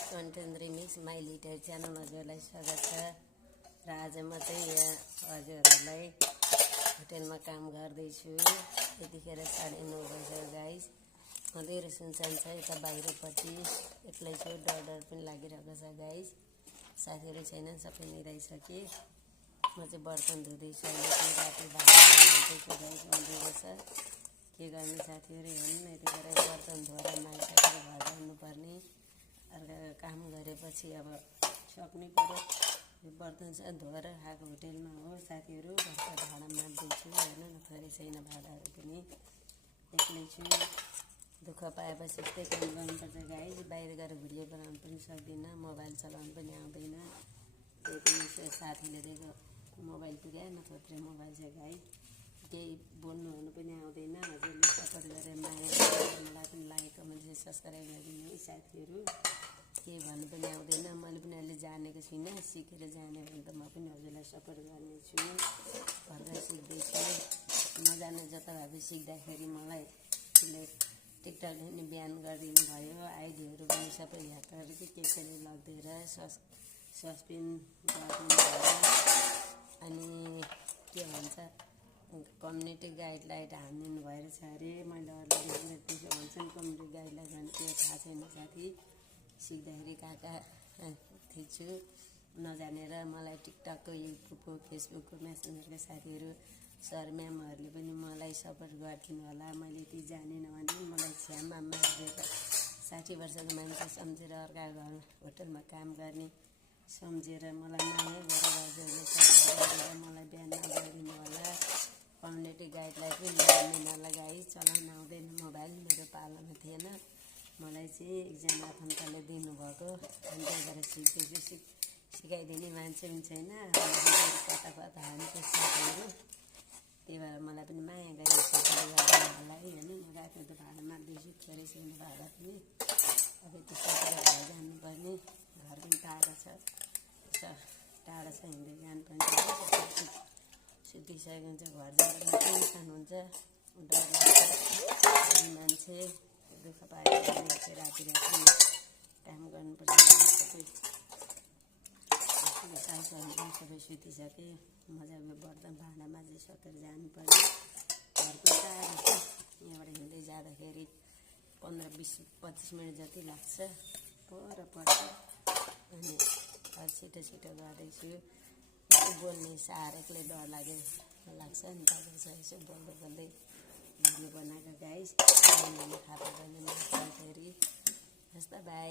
Guys, content remix my litre च्यानलमा हजुरलाई स्वागत छ। र आज म चाहिँ यहाँ हजुरहरूलाई होटेलमा काम गर्दैछु। यतिखेर 9:30 बज्यो गाइस। अँधेरो सुनसान छ यता बाहिरपट्टि। एक्लै छु, डर पनि लागिरहेको छ गाइस। साथीहरू छैनन्, सबै निदाइसके। म चाहिँ बर्तन धुँदैछु। अहिले चाहिँ राति भात बनाउँदैछु गाइस। अँधेरो छ, के गर्ने साथीहरू हेर्नु न। यतिखेर बर्तन धोएर मान्छेहरू घर जानुपर्ने। अर्का काम गरेपछि अब सक्नै पऱ्यो। यो बर्तन चाहिँ धोएर आएको होटेलमा हो साथीहरू। भर्खर भाडा माग्दैछु, हेर्नु न, थोरै छैन भाडाहरू पनि। एक्लै छु, दुःख पाएपछि यस्तै काम गर्नुपर्छ गाइस। बाहिर गएर भिडियो बनाउनु पनि सक्दिनँ, मोबाइल चलाउनु पनि आउँदैन। त्यही पनि साथीले दिएको मोबाइल पुग्यो, नत्र मोबाइल चाहिँ गाइस। केही बोल्नु पनि आउँदैन। हजुरले सपोर्ट गरेर माया मलाई पनि लागेको मान्छे सब्सक्राइब गरिदिनु है साथीहरू। केही भन्नु पनि आउँदैन, मैले पनि अहिले जानेको छुइनँ। सिकेर जाने भने त म पनि हजुरलाई सपोर्ट गर्नेछु। भर्खर सिक्दैछु, नजाने जता भए सिक्दाखेरि मलाई उसले टिकटकले पनि बिहान गरिदिनु भयो। आइडीहरू पनि सबै ह्याकरले के लगिदिएर सस्पेन्ड गरिदिनु भयो। अनि के भन्छ, कम्युनिटी गाइडलाइन हानिदिनु भएर छ अरे। मैले अरूले त्यसो भन्छन्, कम्युनिटी गाइडलाइन भने त्यो थाहा छैन साथी। सिक्दाखेरि कहाँ थिच्छु नजानेर। मलाई टिकटकको, युट्युबको, फेसबुकको, मेसेन्जरको साथीहरू, सर म्यामहरूले पनि मलाई सपोर्ट गरिदिनु होला। मैले ती जानेन भने मलाई छ्यामा मारिदिएर 60 वर्षको मान्छे सम्झेर अर्का घर होटलमा काम गर्ने सम्झेर मलाई माया गरेर हजुरले सपोर्ट गरेर मलाई बिहान गरिदिनु होला। कम्युनिटी गाइडलाइन पनि जान्दिनँ होला गाइस, चलाउन आउँदैन मोबाइल, मेरो पालामा थिएन। मलाई चाहिँ एकजना आफन्तले दिनुभएको, अनि त्यही भएर सिक्दैछु। सिकाइदिने मान्छे पनि छैन, कता कता हान्छ साथीहरू। त्यही भएर मलाई पनि माया गरेर सपोर्ट गरिदिनु होला है। हेर्नु म राति त भाडा माग्दैछु, थोरै छैन भाडा पनि। अब त्यस्तो गरेर घर जानुपर्ने, घर पनि टाढो छ, टाढो छ, हिँड्दै जानुपर्ने। सुतिसकेको हुन्छ, घर जाँदा पनि टेन्सन हुन्छ, डर लाग्छ। मान्छे दुःख पाएर राति राति काम गर्नुपर्छ। सबै सासुहरू पनि सबै सुतिसके। मजाको बर्तन भाँडा माझिसकेर जानु पर्यो। घर पनि टाढो छ, यहाँबाट हिँड्दै जाँदाखेरि 15-20-25 मिनट जति लाग्छ, पर पर्छ। अनि छिटो छिटो गर्दैछु। यसो बोल्ने साह्रेकले डर लाग्छ नि, तपाईँ चाहिँ यसो बोल्दै भिडियो बनाएको गाइस। खाएको भने फेरि जस्तो बाई।